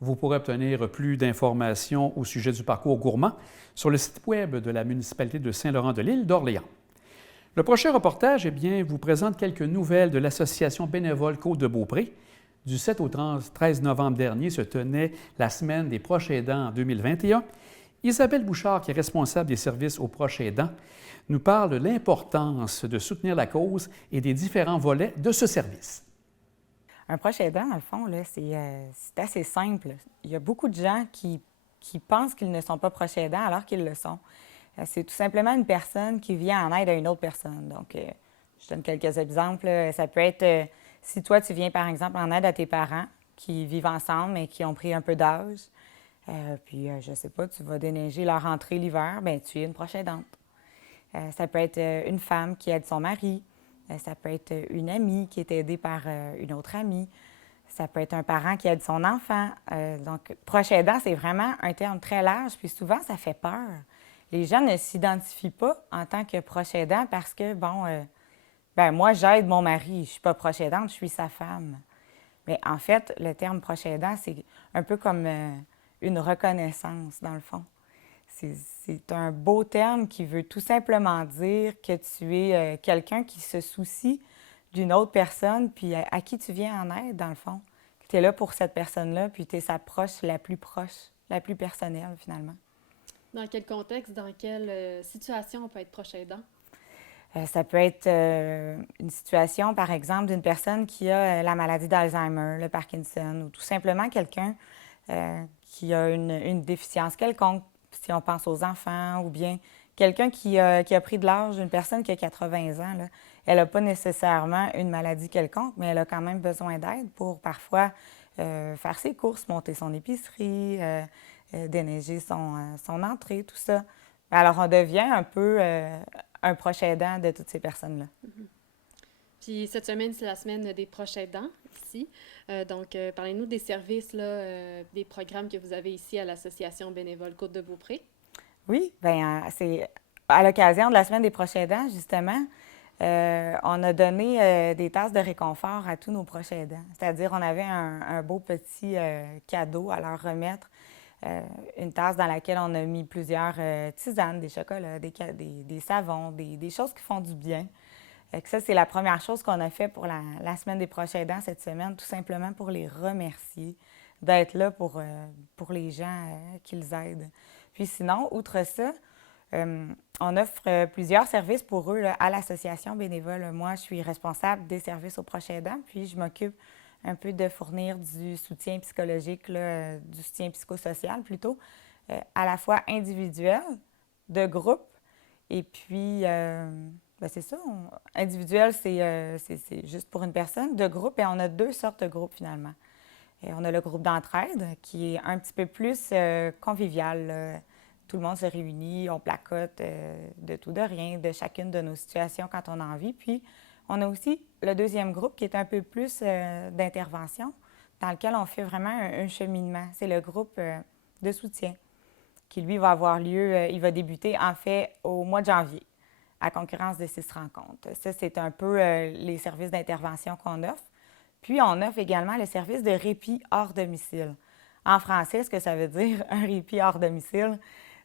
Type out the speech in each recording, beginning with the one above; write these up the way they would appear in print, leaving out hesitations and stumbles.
Vous pourrez obtenir plus d'informations au sujet du parcours gourmand sur le site Web de la municipalité de Saint-Laurent-de-l'Île d'Orléans. Le prochain reportage vous présente quelques nouvelles de l'Association bénévole Côte-de-Beaupré. Du 7 au 13 novembre dernier se tenait la semaine des proches aidants en 2021. Isabelle Bouchard, qui est responsable des services aux proches aidants, nous parle de l'importance de soutenir la cause et des différents volets de ce service. Un proche aidant, dans le fond, là, c'est assez simple. Il y a beaucoup de gens qui pensent qu'ils ne sont pas proches aidants alors qu'ils le sont. C'est tout simplement une personne qui vient en aide à une autre personne. Donc, je donne quelques exemples. Ça peut être si toi, tu viens, par exemple, en aide à tes parents qui vivent ensemble et qui ont pris un peu d'âge, puis, je ne sais pas, tu vas déneiger leur rentrée l'hiver, bien, tu es une proche aidante. Ça peut être une femme qui aide son mari. Ça peut être une amie qui est aidée par une autre amie. Ça peut être un parent qui aide son enfant. Donc, proche aidant, c'est vraiment un terme très large, puis souvent, ça fait peur. Les gens ne s'identifient pas en tant que proche aidant parce que, ben moi, j'aide mon mari, je ne suis pas proche aidante, je suis sa femme. Mais en fait, le terme proche aidant, c'est un peu comme une reconnaissance, dans le fond. C'est un beau terme qui veut tout simplement dire que tu es quelqu'un qui se soucie d'une autre personne, puis à qui tu viens en aide, dans le fond. Tu es là pour cette personne-là, puis tu es sa proche, la plus personnelle, finalement. Dans quel contexte, dans quelle situation on peut être proche aidant? Ça peut être une situation, par exemple, d'une personne qui a la maladie d'Alzheimer, le Parkinson, ou tout simplement quelqu'un qui a une déficience quelconque, si on pense aux enfants, ou bien quelqu'un qui a pris de l'âge, une personne qui a 80 ans, là, elle n'a pas nécessairement une maladie quelconque, mais elle a quand même besoin d'aide pour parfois faire ses courses, monter son épicerie, déneiger son entrée, tout ça. Alors, on devient un peu un proche aidant de toutes ces personnes-là. Mm-hmm. Puis cette semaine, c'est la semaine des proches aidants ici. Donc, parlez-nous des services, là, des programmes que vous avez ici à l'Association bénévole Côte-de-Beaupré. Oui, bien, c'est à l'occasion de la semaine des proches aidants, justement, on a donné des tasses de réconfort à tous nos proches aidants. C'est-à-dire, on avait un beau petit cadeau à leur remettre, une tasse dans laquelle on a mis plusieurs tisanes, des chocolats, des savons, des choses qui font du bien. Ça, c'est la première chose qu'on a fait pour la semaine des proches aidants cette semaine, tout simplement pour les remercier d'être là pour les gens qu'ils aident. Puis sinon, outre ça, on offre plusieurs services pour eux là, à l'association bénévole. Moi, je suis responsable des services aux proches aidants, puis je m'occupe un peu de fournir du soutien psychologique, là, du soutien psychosocial plutôt, à la fois individuel, de groupe, et puis, ben c'est ça, individuel, c'est juste pour une personne, de groupe, et on a deux sortes de groupes finalement. Et on a le groupe d'entraide qui est un petit peu plus convivial, là. Tout le monde se réunit, on placote de tout, de rien, de chacune de nos situations quand on a envie. Puis, on a aussi le deuxième groupe qui est un peu plus d'intervention, dans lequel on fait vraiment un cheminement. C'est le groupe de soutien qui, lui, va avoir lieu, il va débuter en fait au mois de janvier, à concurrence de 6 rencontres. Ça, c'est un peu les services d'intervention qu'on offre. Puis, on offre également le service de répit hors domicile. En français, ce que ça veut dire, un répit hors domicile,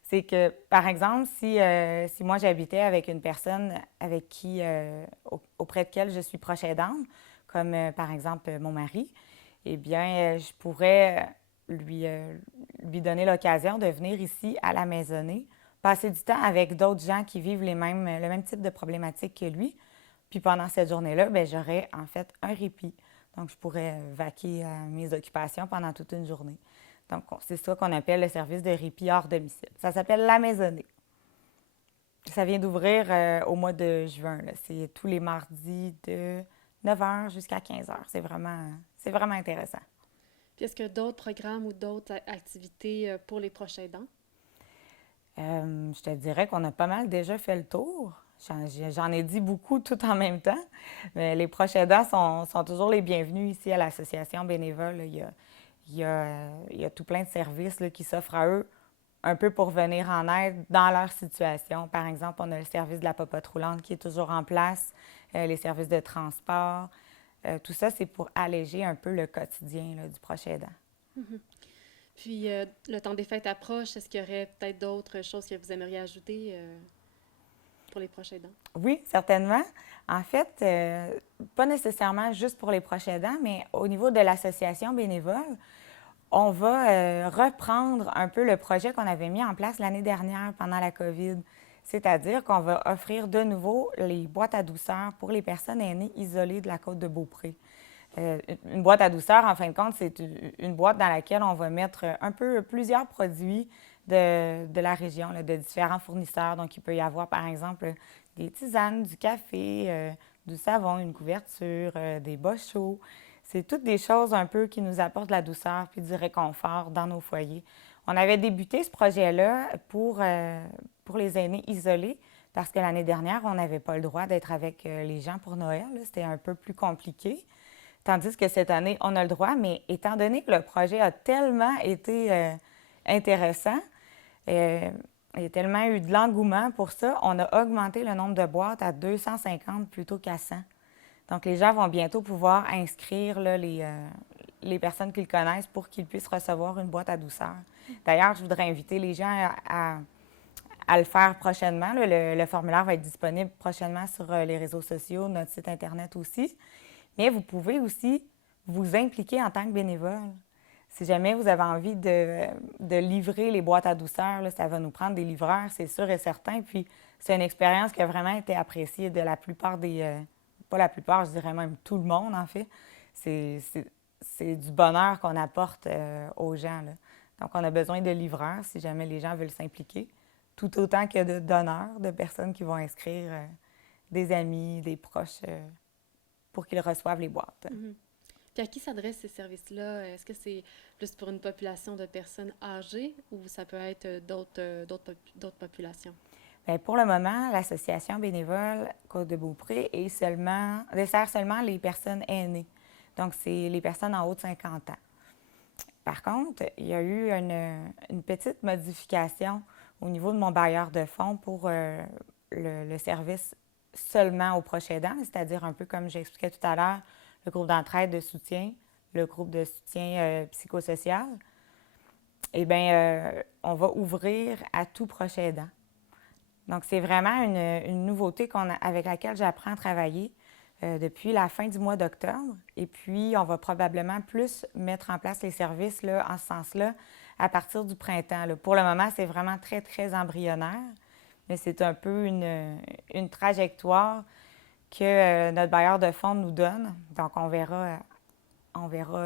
c'est que, par exemple, si moi j'habitais avec une personne avec qui, auprès de laquelle je suis proche aidante, comme par exemple mon mari, eh bien, je pourrais lui donner l'occasion de venir ici à la maisonnée, passer du temps avec d'autres gens qui vivent le même type de problématiques que lui. Puis pendant cette journée-là, bien, j'aurais en fait un répit. Donc, je pourrais vaquer à mes occupations pendant toute une journée. Donc, c'est ça qu'on appelle le service de répit hors domicile. Ça s'appelle la maisonnée. Ça vient d'ouvrir au mois de juin. C'est tous les mardis de 9h jusqu'à 15h. C'est vraiment intéressant. Puis est-ce qu'il y a d'autres programmes ou d'autres activités pour les proches aidants? Je te dirais qu'on a pas mal déjà fait le tour. J'en ai dit beaucoup tout en même temps. Mais les proches aidants sont toujours les bienvenus ici à l'association bénévole. Il y a tout plein de services là, qui s'offrent à eux, un peu pour venir en aide dans leur situation. Par exemple, on a le service de la popote roulante qui est toujours en place, les services de transport. Tout ça, c'est pour alléger un peu le quotidien là, du proche aidant. Mm-hmm. Puis, le temps des fêtes approche. Est-ce qu'il y aurait peut-être d'autres choses que vous aimeriez ajouter pour les proches aidants? Oui, certainement. En fait, pas nécessairement juste pour les proches aidants, mais au niveau de l'association bénévole, on va reprendre un peu le projet qu'on avait mis en place l'année dernière pendant la COVID. C'est-à-dire qu'on va offrir de nouveau les boîtes à douceur pour les personnes aînées isolées de la côte de Beaupré. Une boîte à douceur, en fin de compte, c'est une boîte dans laquelle on va mettre un peu plusieurs produits de la région, là, de différents fournisseurs. Donc, il peut y avoir, par exemple, des tisanes, du café, du savon, une couverture, des bas chauds. C'est toutes des choses un peu qui nous apportent de la douceur puis du réconfort dans nos foyers. On avait débuté ce projet-là pour les aînés isolés parce que l'année dernière, on n'avait pas le droit d'être avec les gens pour Noël. C'était un peu plus compliqué. Tandis que cette année, on a le droit, mais étant donné que le projet a tellement été intéressant, il y a tellement eu de l'engouement pour ça, on a augmenté le nombre de boîtes à 250 plutôt qu'à 100. Donc, les gens vont bientôt pouvoir inscrire là, les personnes qu'ils connaissent pour qu'ils puissent recevoir une boîte à douceur. D'ailleurs, je voudrais inviter les gens à le faire prochainement. Là. Le formulaire va être disponible prochainement sur les réseaux sociaux, notre site Internet aussi. Mais vous pouvez aussi vous impliquer en tant que bénévole. Si jamais vous avez envie de livrer les boîtes à douceur, là, ça va nous prendre des livreurs, c'est sûr et certain. Puis, c'est une expérience qui a vraiment été appréciée de la plupart pas la plupart, je dirais même tout le monde, en fait. C'est du bonheur qu'on apporte aux gens, là. Donc, on a besoin de livreurs si jamais les gens veulent s'impliquer, tout autant que de donneurs, de personnes qui vont inscrire des amis, des proches, pour qu'ils reçoivent les boîtes. Mm-hmm. Puis à qui s'adressent ces services-là? Est-ce que c'est plus pour une population de personnes âgées ou ça peut être d'autres populations? Bien, pour le moment, l'Association bénévole Côte-de-Beaupré dessert seulement les personnes aînées. Donc, c'est les personnes en haut de 50 ans. Par contre, il y a eu une petite modification au niveau de mon bailleur de fonds pour le service seulement aux proches aidants, c'est-à-dire un peu comme j'expliquais tout à l'heure, le groupe d'entraide de soutien, le groupe de soutien psychosocial. Eh bien, on va ouvrir à tout proche aidant. Donc, c'est vraiment une nouveauté avec laquelle j'apprends à travailler depuis la fin du mois d'octobre. Et puis, on va probablement plus mettre en place les services là, en ce sens-là à partir du printemps. Là. Pour le moment, c'est vraiment très, très embryonnaire, mais c'est un peu une trajectoire que notre bailleur de fonds nous donne. Donc, on verra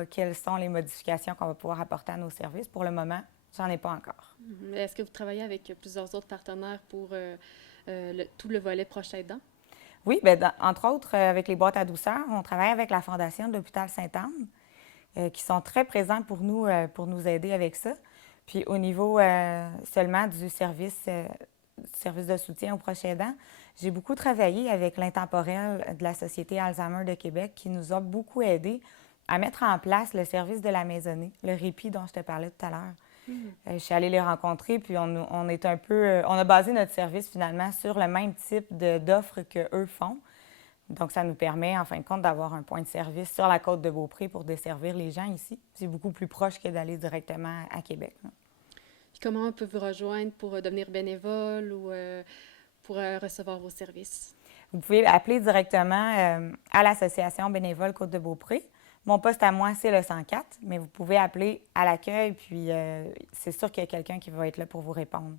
quelles sont les modifications qu'on va pouvoir apporter à nos services. Pour le moment, j'en ai pas encore. Est-ce que vous travaillez avec plusieurs autres partenaires pour tout le volet proche aidant? Oui, bien, entre autres, avec les boîtes à douceur, on travaille avec la Fondation de l'Hôpital Sainte-Anne, qui sont très présents pour nous aider avec ça. Puis au niveau seulement du service de soutien aux proches aidants, j'ai beaucoup travaillé avec l'Intemporel de la Société Alzheimer de Québec qui nous a beaucoup aidés à mettre en place le service de la maisonnée, le répit dont je te parlais tout à l'heure. Je suis allée les rencontrer, puis on est un peu... on a basé notre service, finalement, sur le même type d'offres qu'eux font. Donc, ça nous permet, en fin de compte, d'avoir un point de service sur la côte de Beaupré pour desservir les gens ici. C'est beaucoup plus proche que d'aller directement à Québec. Puis comment on peut vous rejoindre pour devenir bénévole ou pour recevoir vos services? Vous pouvez appeler directement à l'Association bénévole Côte de Beaupré. Mon poste à moi, c'est le 104, mais vous pouvez appeler à l'accueil, puis c'est sûr qu'il y a quelqu'un qui va être là pour vous répondre.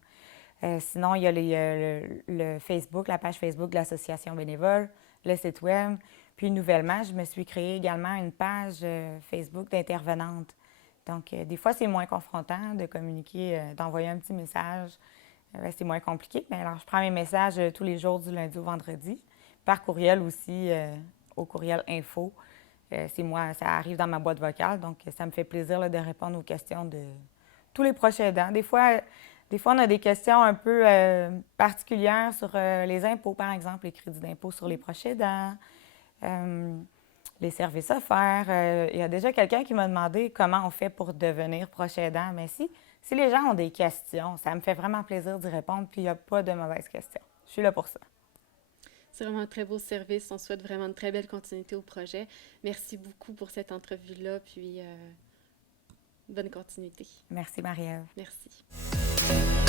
Sinon, il y a le Facebook, la page Facebook de l'Association bénévole, le site web. Puis nouvellement, je me suis créé également une page Facebook d'intervenante. Donc, des fois, c'est moins confrontant de communiquer, d'envoyer un petit message. C'est moins compliqué. Mais alors, je prends mes messages tous les jours du lundi au vendredi, par courriel aussi, au courriel info. C'est moi, ça arrive dans ma boîte vocale, donc ça me fait plaisir là, de répondre aux questions de tous les proches aidants. Des fois, on a des questions un peu particulières sur les impôts, par exemple, les crédits d'impôt sur les proches aidants, les services offerts. Il y a déjà quelqu'un qui m'a demandé comment on fait pour devenir proche aidant. Mais si les gens ont des questions, ça me fait vraiment plaisir d'y répondre, puis il n'y a pas de mauvaises questions. Je suis là pour ça. C'est vraiment un très beau service. On souhaite vraiment une très belle continuité au projet. Merci beaucoup pour cette entrevue-là. Puis bonne continuité. Merci, Marie-Ève. Merci.